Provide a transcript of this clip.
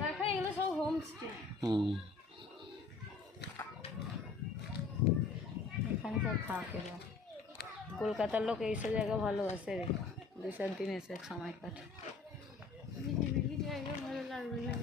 তারপরে এগুলো সব হোমস্টে। এখানে সব থাকে না। কলকাতার লোক এইসব জায়গা ভালোবাসে রে, 2-4 দিন এসে সময় কাটে। জায়গা ভালো লাগবে না।